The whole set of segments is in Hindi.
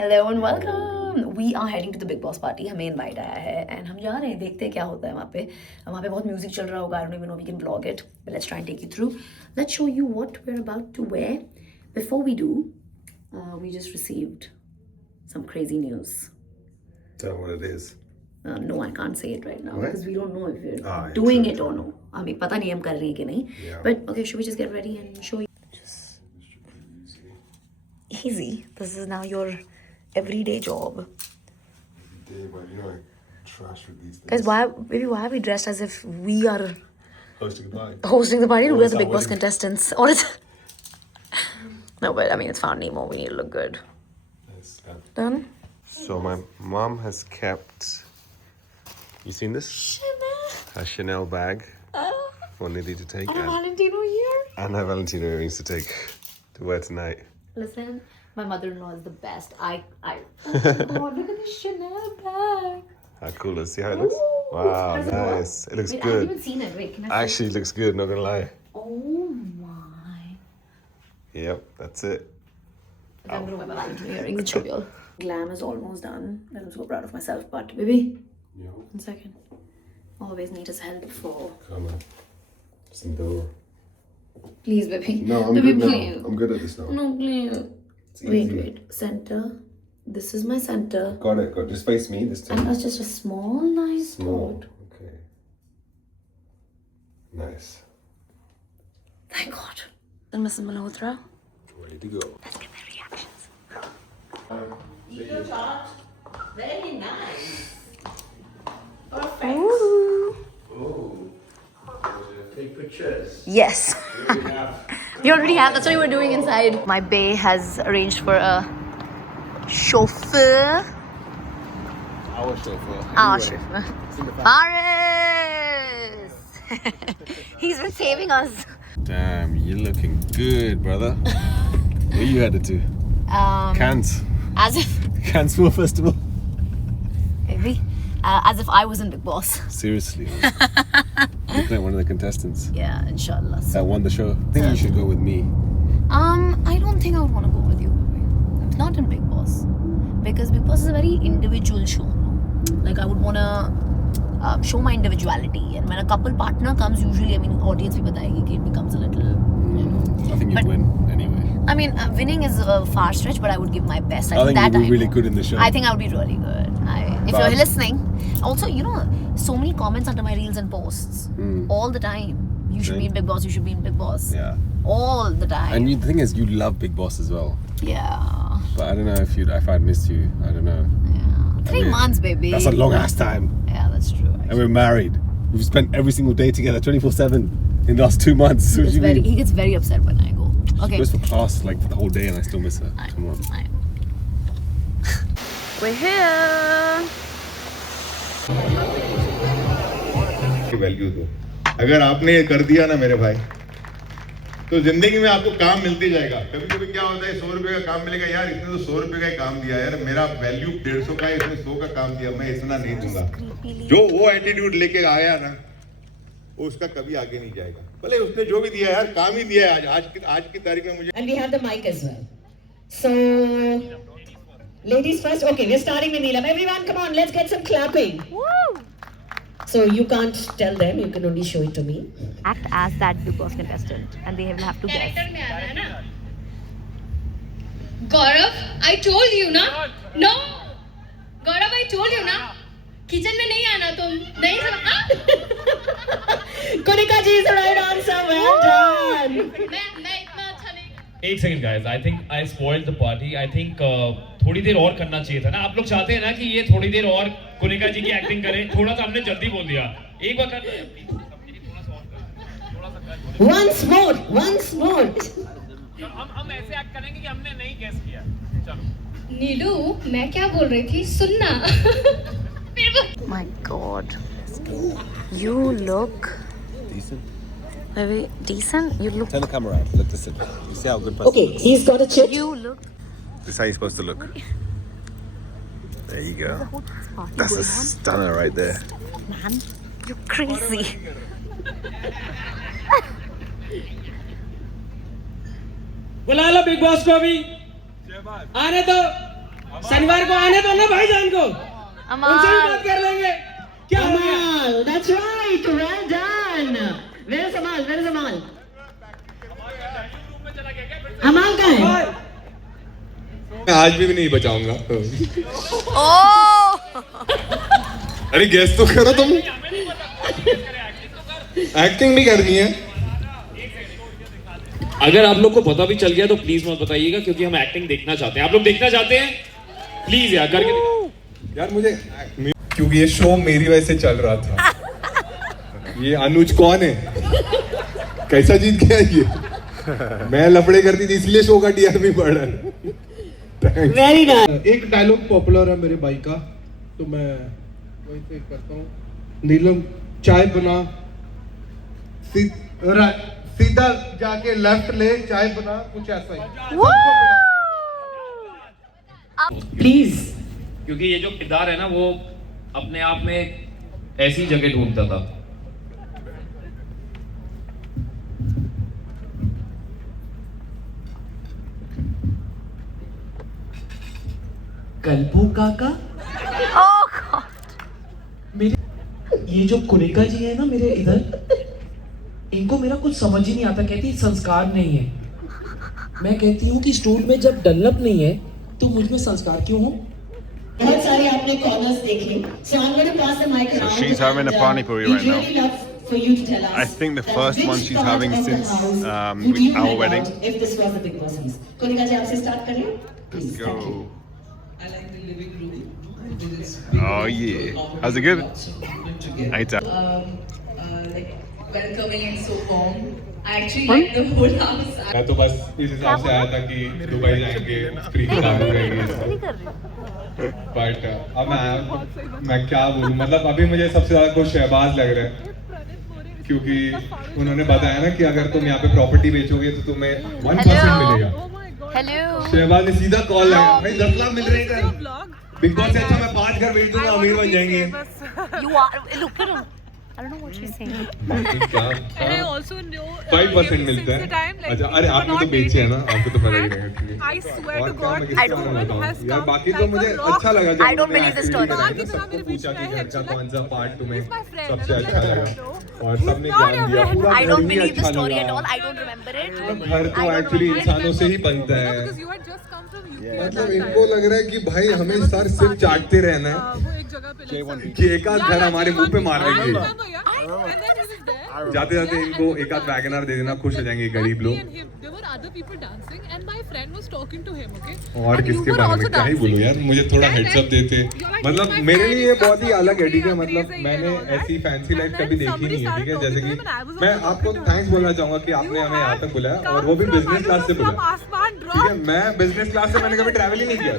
Hello and welcome. We are heading to the Big Boss party. हमें invite आया है and हम जा रहे हैं, देखते हैं क्या होता है वहाँ पे. वहाँ पे बहुत music चल रहा होगा. I don't even know if we can vlog it, but let's try and take you through. Let's show you what we're about to wear. Before we do, we just received some crazy news. Tell me what it is. No, I can't say it right now because we don't know if we're doing it or no. हमें पता नहीं हम कर रहे हैं कि नहीं. But okay, should we just get ready and show you? Just easy. This is now your everyday job. Every day, but you know, I trash with these things. Guys, why are we dressed as if we are Hosting the party. hosting the party? Or We're is the that Big Boss what it- contestants. Or it's no, but I mean, it's found Nemo. We need to look good. Yes, Done? So my mom has kept. You seen this? A Chanel bag for Nidhi to take, On a Valentino year? and her Valentino earrings to take to wear tonight. Listen, my mother-in-law is the best. Oh God, look at this Chanel bag. How cool is it? See how it looks? Ooh. Wow, How does it look? nice. It looks Wait, I haven't good. even seen it. Wait, can I see? Actually, it looks good. Not gonna lie. Oh my. Yep, that's it. I'm gonna wear my Valentino earrings. It's trivial. Glam is almost done. I'm so proud of myself. But baby, Yo, 1 second. Always need his help for. come on. Some door. Please, baby. No, I'm baby, good now. please. I'm good at this now. No, please. It's Wait, easy. wait. Center. This is my center. Got it. Just face me this time. And that's just a small, nice Small. spot. Okay. Nice. Thank God. And Mrs. Malhotra. Ready to go. Let's get my reactions. Very nice. Ooh. Oh. Take pictures. Yes. You already have. That's what you were doing inside. My bae has arranged for a chauffeur. Our chauffeur. Our Anyway, chauffeur. it's in the back. Paris. He's been saving us. Damn, you're looking good, brother. Where you headed to? Cannes. As if, Cannes Film Festival. maybe, as if I was in Big Boss. Seriously. Looking at one of the contestants Yeah, inshallah. that won the show. I think you should go with me. I don't think I would want to go with you. Not in Big Boss, because Big Boss is a very individual show. No? Like I would want to show my individuality, and when a couple partner comes, usually, I mean, audience bhi batayegi ki it becomes a little. I think you'd But- win anyway. I mean, winning is a far stretch, but I would give my best. I think that you'd be I really know. good in the show. I think I would be really good. If But- you're listening, also, you know, so many comments under my reels and posts all the time. You should be in Big Boss. You should be in Big Boss. Yeah. All the time. And the thing is, you love Big Boss as well. Yeah. But I don't know if I'd missed you. I don't know. Yeah. 3 mean, months, baby. That's a long ass time. Yeah, that's true. And we're married. We've spent every single day together 24/7 in the last 2 months. What do you mean? He gets very upset when I go. She Okay. goes for class like for the whole day and I still miss her. Come on. We're here. Value दो। अगर आपने ये कर दिया ना मेरे भाई, तो जिंदगी में आपको काम मिलते जाएगा। कभी कभी क्या होता है, 100 रुपए का काम मिलेगा, यार इसने तो 100 रुपए का ही काम दिया, यार मेरा वैल्यू 150 का है, इसने 100 का काम दिया, मैं इतना नहीं दूंगा। जो वो एटीट्यूड लेके आया ना, वो उसका कभी आगे नहीं जाएगा। भले उसने जो भी दिया यार, काम ही दिया है। आज की तारीख में मुझे। And we have the mic as well. So, ladies first. Okay, we're starting with Neelam. Everyone, come on, let's get some clapping. Woo! So you can't tell them, you can only show it to me. Act as that Big Boss contestant, and they will have to guess. Character में आ रहा है ना गौरव आई टोल्ड यू ना no Gaurav I told you ना किचन में नहीं आना तुम नहीं Kunika ji is the right answer. Well done. मैं इतना अच्छा नहीं एक second guys I think I spoiled the party I think थोड़ी देर और करना चाहिए था ना आप लोग चाहते हैं ना कि ये थोड़ी देर और कुनिका जी की एक्टिंग करें थोड़ा सा हमने जल्दी बोल दिया एक बार कर Once more, once more. हम ऐसे एक्ट करेंगे कि हमने नहीं गेस किया चलो नीलू मैं क्या बोल रही थी सुनना My God. You look Decent. very decent. You look. Turn the camera out. Look, listen. You see how good person Okay, he's got a chit. You look. This is how you're supposed to look. There you go. Party That's a going on. stunner right there. Man, you're crazy. बुला लो बिग बॉस को अभी आने दो शनिवार को आने दो ना भाईजान को, उनसे भी बात कर लेंगे। क्या हो गया? Amal, that's right. Well done. Where is Amal? Where is Amal? Amal कहाँ है? मैं आज भी नहीं बचाऊंगा। अरे गेस तो करो तुम, एक्टिंग भी करनी है। अगर आप लोग को पता भी चल गया तो प्लीज मत बताइएगा, क्योंकि हम एक्टिंग देखना चाहते हैं। आप लोग देखना चाहते हैं? प्लीज यार करके दिखाओ। यार मुझे, क्योंकि ये शो मेरी वजह से चल रहा था। ये अनुज कौन है? कैसा जीत गया ये? मैं लफड़े करती थी इसलिए शो का टीआरपी बढ़ रहा है। Very nice. एक डायलॉग पॉपुलर है मेरे भाई का, तो मैं वही से करता हूँ। नीलम चाय बना, सीधा जाके लेफ्ट ले, चाय बना, कुछ ऐसा ही। Please. क्योंकि ये जो किरदार है ना, वो अपने आप में ऐसी जगह ढूंढता था। कल्पू काका, मेरे ये जो कुनिका जी है ना मेरे इधर, इनको मेरा कुछ समझ ही नहीं आता। कहती संस्कार नहीं है। मैं कहती हूँ कि स्टूल में जब डनलप नहीं है तो मुझ में संस्कार क्यों हो? बहुत सारे आपने कॉर्नर्स देख लिए. So I'm going to pass the mic around. she's having a pani puri we'd right now. really love for you to tell us. I think the first which one she's part having of the since, house our would you help wedding. out if this was the Big Boss house? Konika ji, आपसे start करिए. Please, Go. thank you. I like the living room. There is Oh yeah. How's it good? Hey, like welcoming and so warm. I actually like the whole house. मैं तो बस इस हिसाब से आया था कि दुबई जाएंगे, फ्री खिलाने जाएंगे। बट अब मैं आया, मैं क्या बोलूं, मतलब अभी मुझे सबसे ज्यादा खुश शहबाज लग रहा है, क्योंकि उन्होंने बताया ना कि अगर तुम यहाँ पे प्रॉपर्टी बेचोगे तो तुम्हें 1% मिलेगा। शहबाज ने सीधा कॉल लगाया, भाई 10 लाख मिल रहे हैं इधर। बिग बॉस से अच्छा मैं 5 घर बेच दूंगा, अमीर बन जाएंगे। You are. Look at him. I don't know what she's saying. क्या? 5% मिलता है। अच्छा, अरे आपने तो बेचे है ना, आपको तो पता ही रहेगा। I swear to और क्या, God, मैं किसको this woman बताऊं? has यार come बाकी तो like मुझे a rock. अच्छा लगा जब I don't उन्होंने believe this activity story. कराई ना, सबको पूछा कि घर का कौन सा पार्ट तुम्हें He's my friend. सबसे And I'm अच्छा like, लगा, no. और He's सबने not ज्ञान your दिया। friend. पूरा I घर don't ही believe the अच्छा story at लगा। all. I don't remember it. मतलब घर तो I don't एक्चुअली remember. इंसानों से ही बनता No, है। because you had just come from UP at मतलब that इनको time. लग रहा है कि भाई हमें सर सिर्फ चाटते रहना है, वो एक जगह पे ले सकते कि एक आध घर हमारे मुंह पे मार देंगे। हैं। And then he was there. जाते जाते इनको एक आध वैगनर दे देना, खुश हो जाएंगे गरीब लोग। And him, there were other people dancing, and my friend was talking to him. Okay. और And you किसके were बारे also में क्या ही dancing. बोलूं यार, मुझे थोड़ा And हेड्स अप then देते। you're like, मतलब my मेरे friend लिए ये is बहुत ही coming अलग to है, ठीक है, me मतलब amazing मैंने and all that. ऐसी फैंसी लाइफ And कभी then देखी somebody नहीं है, ठीक है, started जैसे talking कि to him and I was मैं also आपको talking to थैंक्स him. बोलना चाहूंगा कि आपने You हमें यहाँ have तक बुलाया, come और वो भी from, बिजनेस क्लास से from बुलाया। आसमान ठीक है, drop. मैं बिजनेस क्लास से मैंने कभी ट्रैवल ही नहीं किया था।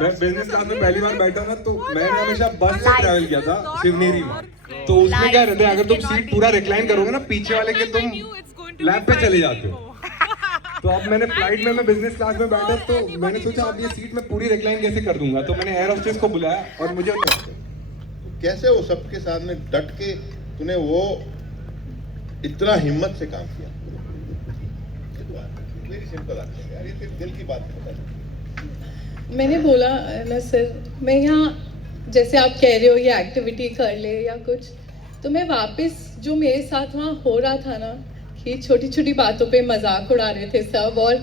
मैं बिजनेस क्लास में पहली बार बैठा ना, तो मैंने हमेशा बस से ट्रैवल किया था शिवनेरी में। तो उसमें क्या रहता है, अगर तुम सीट पूरा रिक्लाइन करोगे ना, पीछे वाले के तुम लैब पे चले जाते हो। तो अब मैंने फ्लाइट में, मैं बिजनेस क्लास में बैठा, तो मैंने सोचा अब ये सीट में पूरी रिक्लाइन कैसे कर दूंगा, तो मैंने एयर होस्टेस को बुलाया और मुझे कैसे वो सबके सामने डट के तूने वो इतना हिम्मत से काम किया। वेरी सिंपल आंसर यार, ये सिर्फ दिल की बात है। मैंने बोला ना सर, मैं यहाँ जैसे आप कह रहे हो ये एक्टिविटी कर ले या कुछ, तो मैं वापस जो मेरे साथ वहाँ हो रहा था ना, कि छोटी छोटी बातों पे मजाक उड़ा रहे थे सब, और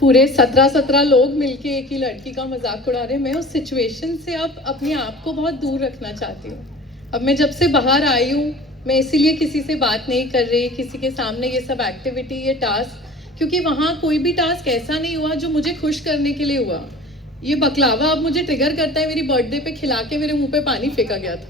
पूरे 17 लोग मिलके एक ही लड़की का मजाक उड़ा रहे, मैं उस सिचुएशन से अब अपने आप को बहुत दूर रखना चाहती हूँ। अब मैं जब से बाहर आई हूँ, मैं इसीलिए किसी से बात नहीं कर रही, किसी के सामने ये सब एक्टिविटी, ये टास्क, क्योंकि वहाँ कोई भी टास्क ऐसा नहीं हुआ जो मुझे खुश करने के लिए हुआ। ये बकलावा अब मुझे ट्रिगर करता है, मेरी बर्थडे पे खिला के मेरे मुंह पे पानी फेंका गया था,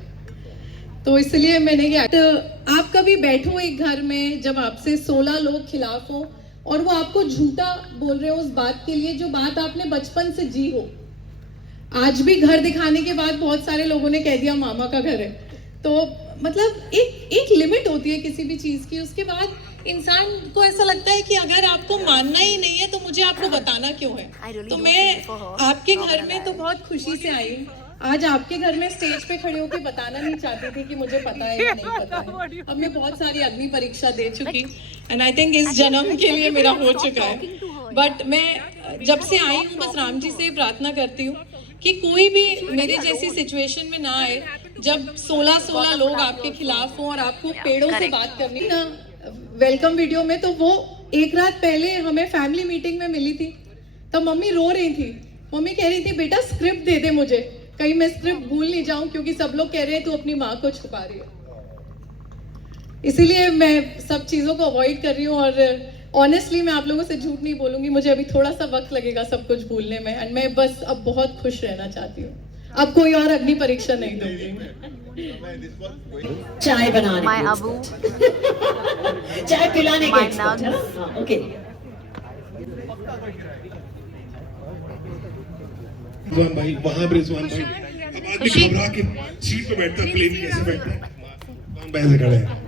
तो इसलिए मैंने ये आप कभी बैठो एक घर में जब आपसे 16 लोग खिलाफ हो और वो आपको झूठा बोल रहे हो उस बात के लिए जो बात आपने बचपन से जी हो। आज भी घर दिखाने के बाद बहुत सारे लोगों ने कह दिया मामा का घर है, तो मतलब एक लिमिट होती है किसी भी चीज की, उसके बाद इंसान को ऐसा लगता है कि अगर आपको मानना ही नहीं है तो मुझे आपको बताना क्यों है। तो मैं आपके घर में तो बहुत खुशी से आई हूँ। आज आपके घर में स्टेज पे खड़े होकर बताना नहीं चाहती थी कि मुझे पता है या नहीं पता है। अब मैं बहुत सारी अग्नि परीक्षा दे चुकी, एंड आई थिंक इस जन्म के लिए मेरा हो चुका है। बट मैं जब से आई हूँ बस राम जी से प्रार्थना करती हूँ कि कोई भी मेरे जैसी सिचुएशन में ना आए जब 16 लोग आपके खिलाफ हों और आपको पेड़ों से बात करनी ना। वेलकम वीडियो में तो वो एक रात पहले हमें फैमिली मीटिंग में मिली थी, तब मम्मी रो रही थी। मम्मी कह रही थी बेटा स्क्रिप्ट दे दे मुझे, कहीं मैं स्क्रिप्ट भूल नहीं जाऊं, क्योंकि सब लोग कह रहे हैं तू अपनी माँ को छुपा रही है। इसीलिए मैं सब चीज़ों को अवॉइड कर रही हूँ। और ऑनेस्टली मैं आप लोगों से झूठ नहीं बोलूंगी, मुझे अभी थोड़ा सा वक्त लगेगा सब कुछ भूलने में। एंड मैं बस अब बहुत खुश रहना चाहती हूँ, अब कोई और अग्नि परीक्षा नहीं दूंगी। चाय बनाने My के Abu. expert। चाय पिलाने के My expert, nugs. हाँ, ओके। रिजवान भाई वहां पे रिजवान भाई अब आदमी घबरा के सीट पे बैठता है, प्लेन में कैसे बैठता है, कौन बैठे खड़े हैं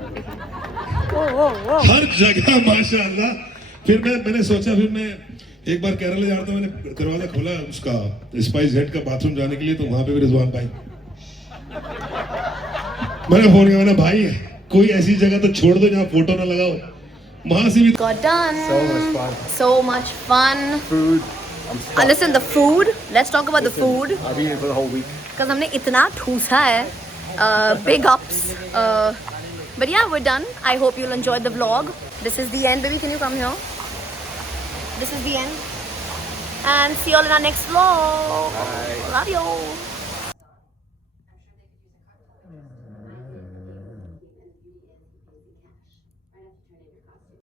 हर जगह माशाल्लाह। फिर मैंने सोचा, फिर मैं एक बार केरला जा रहा था, मैंने दरवाजा खोला उसका स्पाइस जेट का बाथरूम जाने के लिए, तो वहां पे भी रिजवान भाई। मैंने फोन किया, मैंने भाई कोई ऐसी जगह तो छोड़ दो जहाँ फोटो ना लगाओ, वहां से भी। Got done. So much fun. So much fun. Food. Listen, the food. Let's talk about the food. I've eaten for the whole week. Because हमने इतना ठूसा है. Big ups. But yeah, we're done. I hope you'll enjoy the vlog. This is the end, baby. Can you come here? This is the end. And see you all in our next vlog. Bye. Love you.